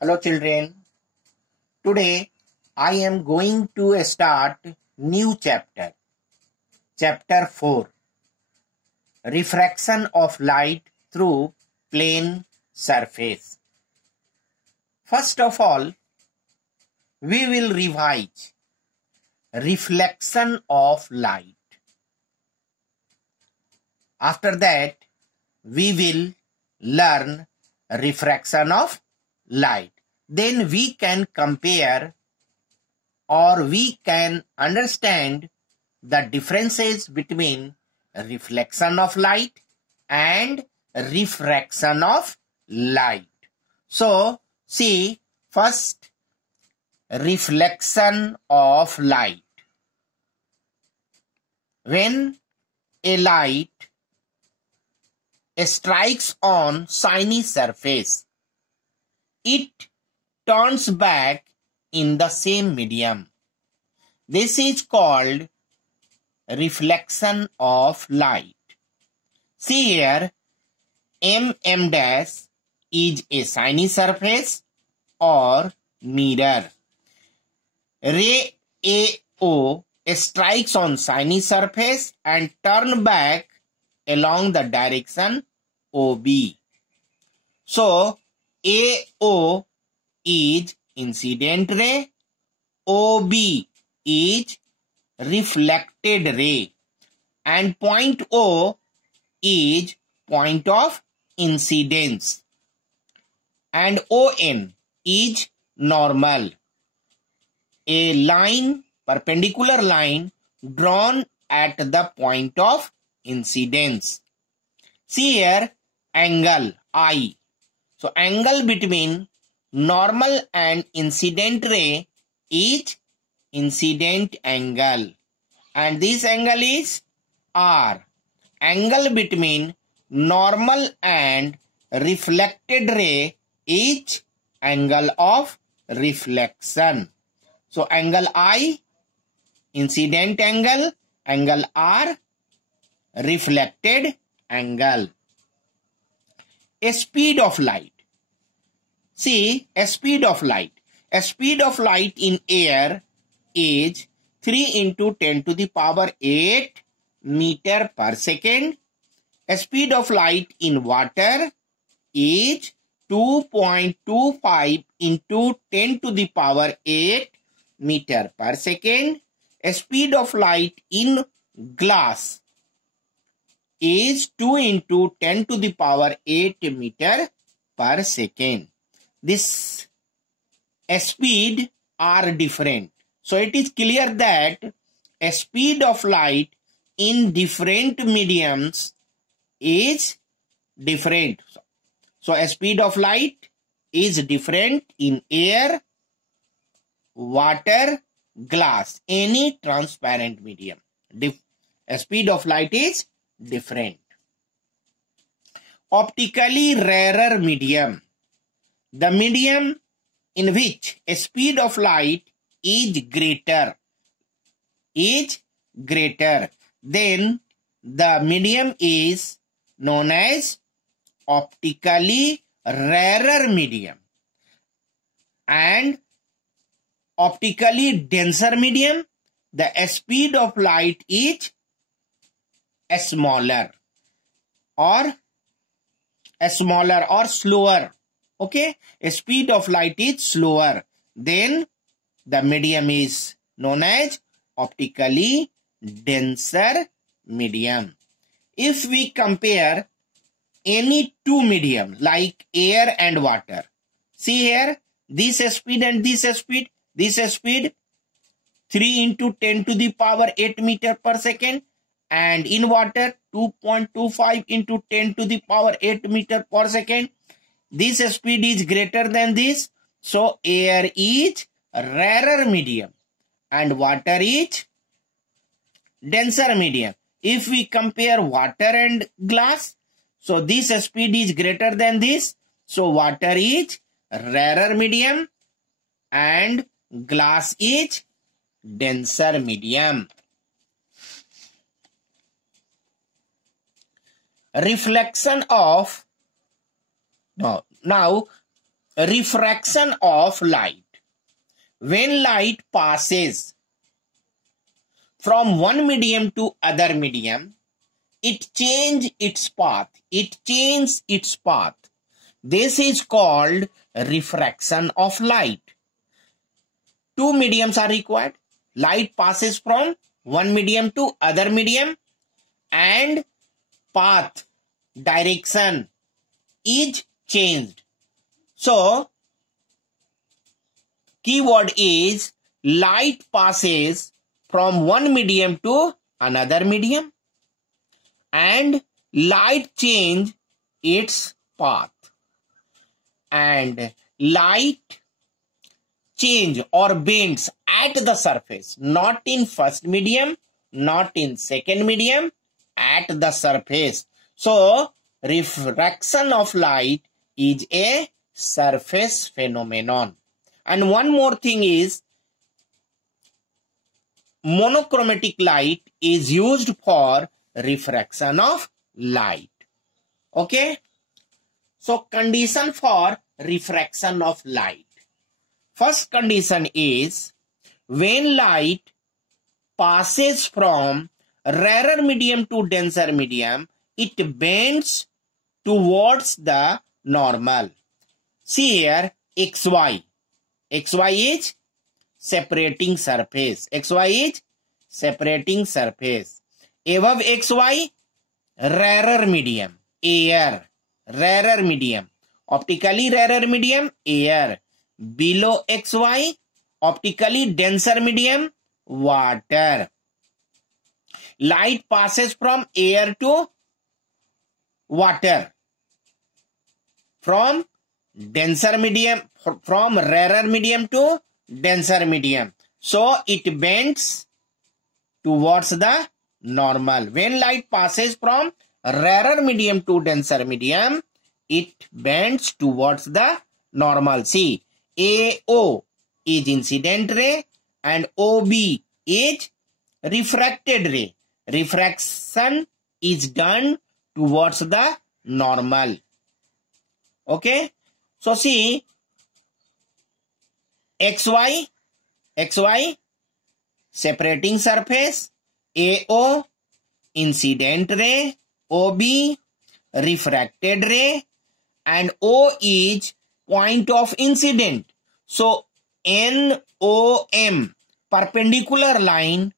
Hello children. Today I am going to start new chapter. Chapter 4. Refraction of light through plane surface. First of all, we will revise reflection of light. After that, we will learn refraction of light. Then we can compare or we can understand the differences between reflection of light and refraction of light. So, see, first, reflection of light. When a light strikes on shiny surface, it turns back in the same medium. This is called reflection of light. See here, MM dash is a shiny surface or mirror. Ray AO strikes on shiny surface and turn back along the direction OB. So, AO is incident ray, OB is reflected ray, and point O is point of incidence, and ON is normal. A line, perpendicular line drawn at the point of incidence. See here, angle I. So, angle between normal and incident ray is incident angle. And this angle is R. Angle between normal and reflected ray is angle of reflection. So, angle I, incident angle, angle R, reflected angle. A speed of light. See, a speed of light. A speed of light in air is 3 into 10 to the power 8 meter per second. A speed of light in water is 2.25 into 10 to the power 8 meter per second. A speed of light in glass is 2 into 10 to the power 8 meter per second. This speed are different. So it is clear that a speed of light in different mediums is different. So a speed of light is different in air, water, glass, any transparent medium. A speed of light is different. Optically rarer medium. The medium in which a speed of light is greater, then the medium is known as optically rarer medium. And optically denser medium, the speed of light is smaller or slower. Okay, a speed of light is slower. Then the medium is known as optically denser medium. If we compare any two medium like air and water, see here, this speed and this speed, 3 into 10 to the power 8 meter per second, and in water 2.25 into 10 to the power 8 meter per second. This speed is greater than this. So, air is rarer medium and water is denser medium. If we compare water and glass, so this speed is greater than this. So, water is rarer medium and glass is denser medium. Reflection of Now, refraction of light. When light passes from one medium to other medium, it changes its path. This is called refraction of light. Two mediums are required. Light passes from one medium to other medium, and path, direction is changed. So, keyword is light passes from one medium to another medium, and light change its path, and light change or bends at the surface, not in first medium, not in second medium, at the surface. So, refraction of light is a surface phenomenon. And one more thing is, monochromatic light is used for refraction of light. Okay? So, condition for refraction of light. First condition is, when light passes from rarer medium to denser medium, it bends towards the normal. See here, XY. XY is separating surface. XY is separating surface. Above XY, rarer medium, air. Rarer medium. Optically rarer medium, air. Below XY, optically denser medium, water. Light passes from air to water. From denser medium, from rarer medium to denser medium. So it bends towards the normal. When light passes from rarer medium to denser medium, it bends towards the normal. See, AO is incident ray and OB is refracted ray. Refraction is done towards the normal. Okay. So see, XY separating surface, AO incident ray, OB refracted ray, and O is point of incident. So NOM, perpendicular line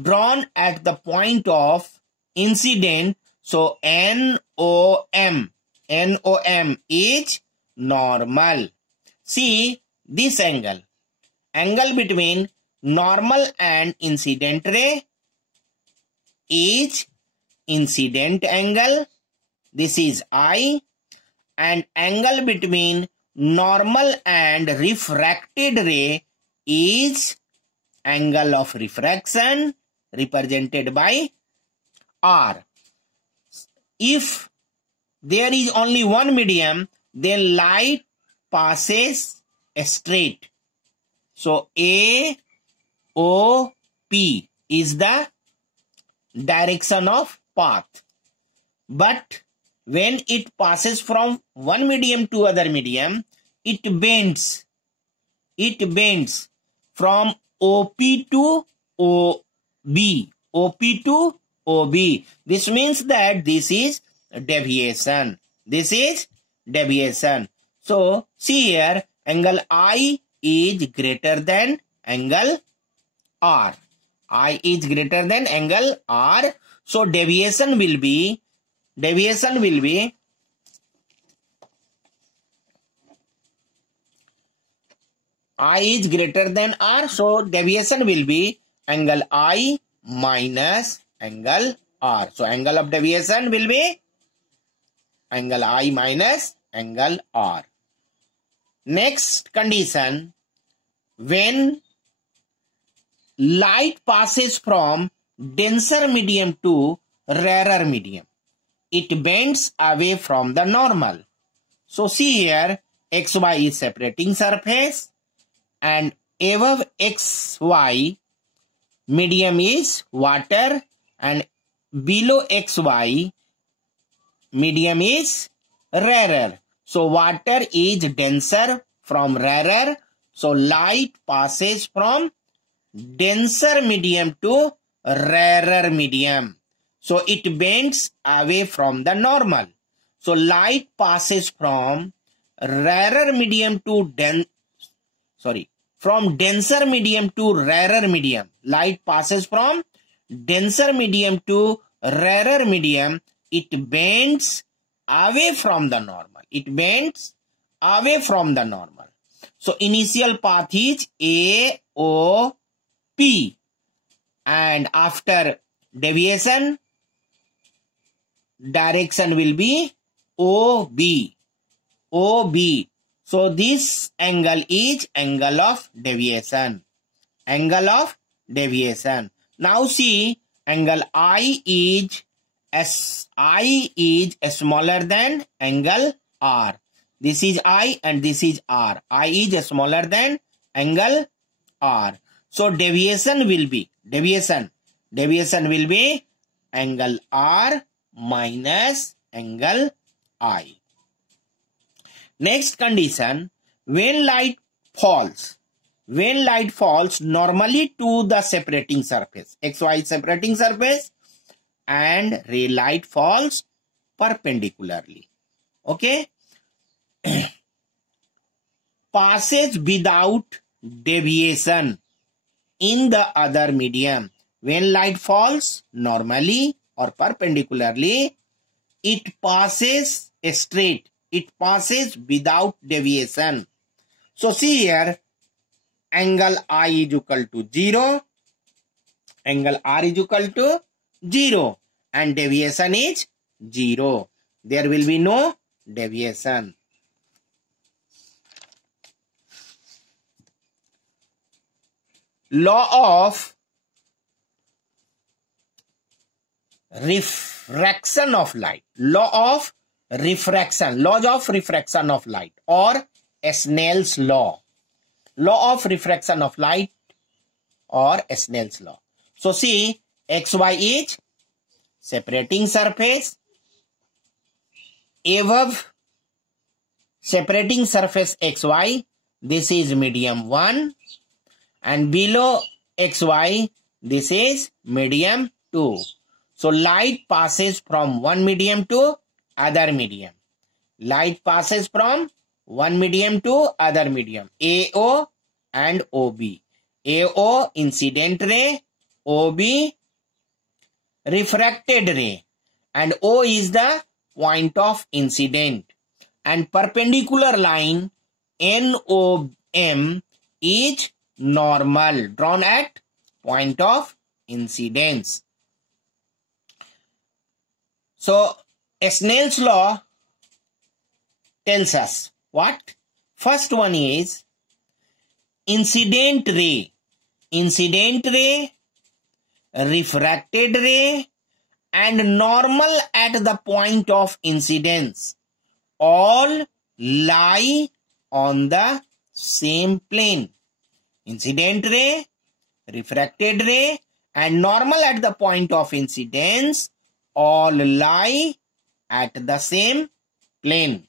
drawn at the point of incident. So NOM is normal. See this angle. Angle between normal and incident ray is incident angle. This is I. And angle between normal and refracted ray is angle of refraction, represented by R. If there is only one medium, then light passes straight. So AOP is the direction of path. But when it passes from one medium to other medium, it bends. It bends from OP to OB. OP to OB. This means that this is deviation. This is deviation. So, see here, angle I is greater than angle R. I is greater than angle R. So, deviation will be I is greater than R. So, deviation will be angle I minus angle R. So, angle of deviation will be angle I minus angle R. Next condition, when light passes from denser medium to rarer medium, it bends away from the normal. So, see here, XY is separating surface, and above XY, medium is water, and below XY, medium is rarer. So water is denser from rarer. So light passes from denser medium to rarer medium. So it bends away from the normal. So light passes from rarer medium to from denser medium to rarer medium. Light passes from denser medium to rarer medium. It bends away from the normal. It bends away from the normal. So initial path is A, O, P. And after deviation, direction will be OB. OB. So this angle is angle of deviation. Angle of deviation. Now see, angle I is smaller than angle R. This is I and this is R. I is smaller than angle R. So deviation will be angle R minus angle I. Next condition, when light falls normally to the separating surface, XY separating surface, and ray light falls perpendicularly. Okay. Passes without deviation in the other medium. When light falls normally or perpendicularly, it passes straight. It passes without deviation. So see here, angle I is equal to 0. Angle R is equal to 0. And deviation is 0. There will be no deviation. Law of refraction of light. Laws of refraction of light, or Snell's law. Law of refraction of light or Snell's law. So see, XY is separating surface. Above separating surface XY, this is medium 1. And below XY, this is medium 2. So light passes from one medium to other medium. Light passes from one medium to other medium. AO and OB. AO incident ray, OB refracted ray. And O is the point of incident. And perpendicular line NOM is normal, drawn at point of incidence. So Snell's law tells us what? First one is incident ray, refracted ray, and normal at the point of incidence all lie on the same plane. Incident ray, refracted ray, and normal at the point of incidence all lie at the same plane.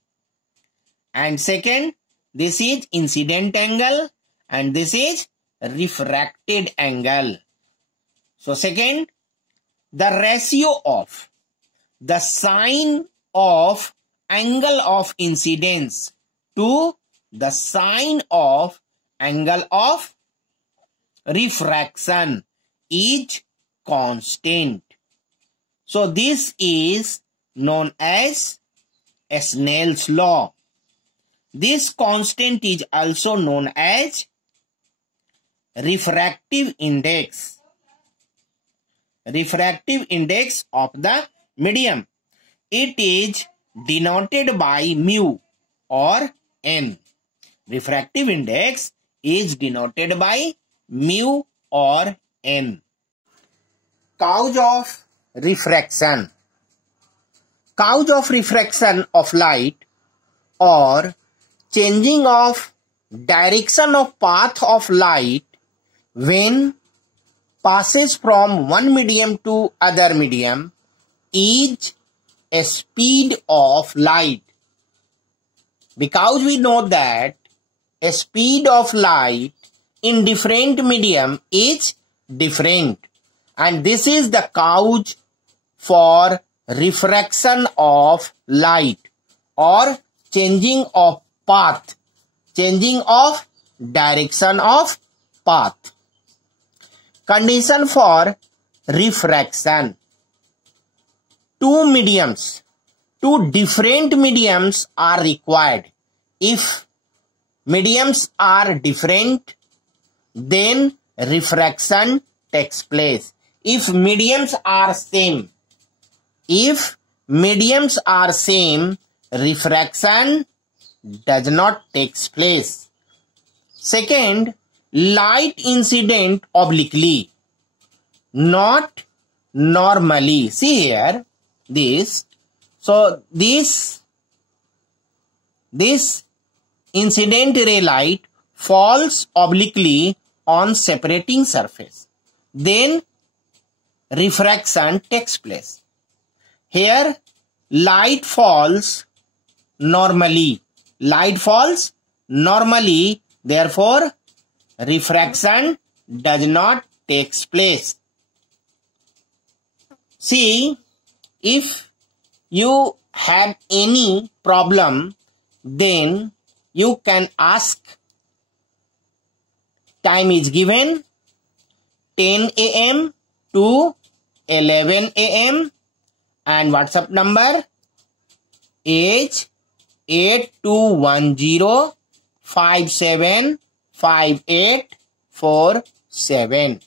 And second, this is incident angle and this is refracted angle. So second, the ratio of the sine of angle of incidence to the sine of angle of refraction is constant. So this is known as Snell's law. This constant is also known as refractive index. Refractive index of the medium. It is denoted by mu or n. Refractive index is denoted by mu or n. Cause of refraction. Cause of refraction of light or changing of direction of path of light when passes from one medium to other medium is a speed of light. Because we know that a speed of light in different medium is different, and this is the cause for refraction of light or changing of path, changing of direction of path. Condition for refraction. Two different mediums are required. If mediums are different, then refraction takes place. If mediums are same, refraction does not take place. Second, light incident obliquely, not normally. See here, this. So this incident ray light falls obliquely on separating surface. Then refraction takes place. Here light falls normally. Therefore refraction does not take place. See, if you have any problem, then you can ask. Time is given 10 AM to 11 AM and WhatsApp number is 8210575847.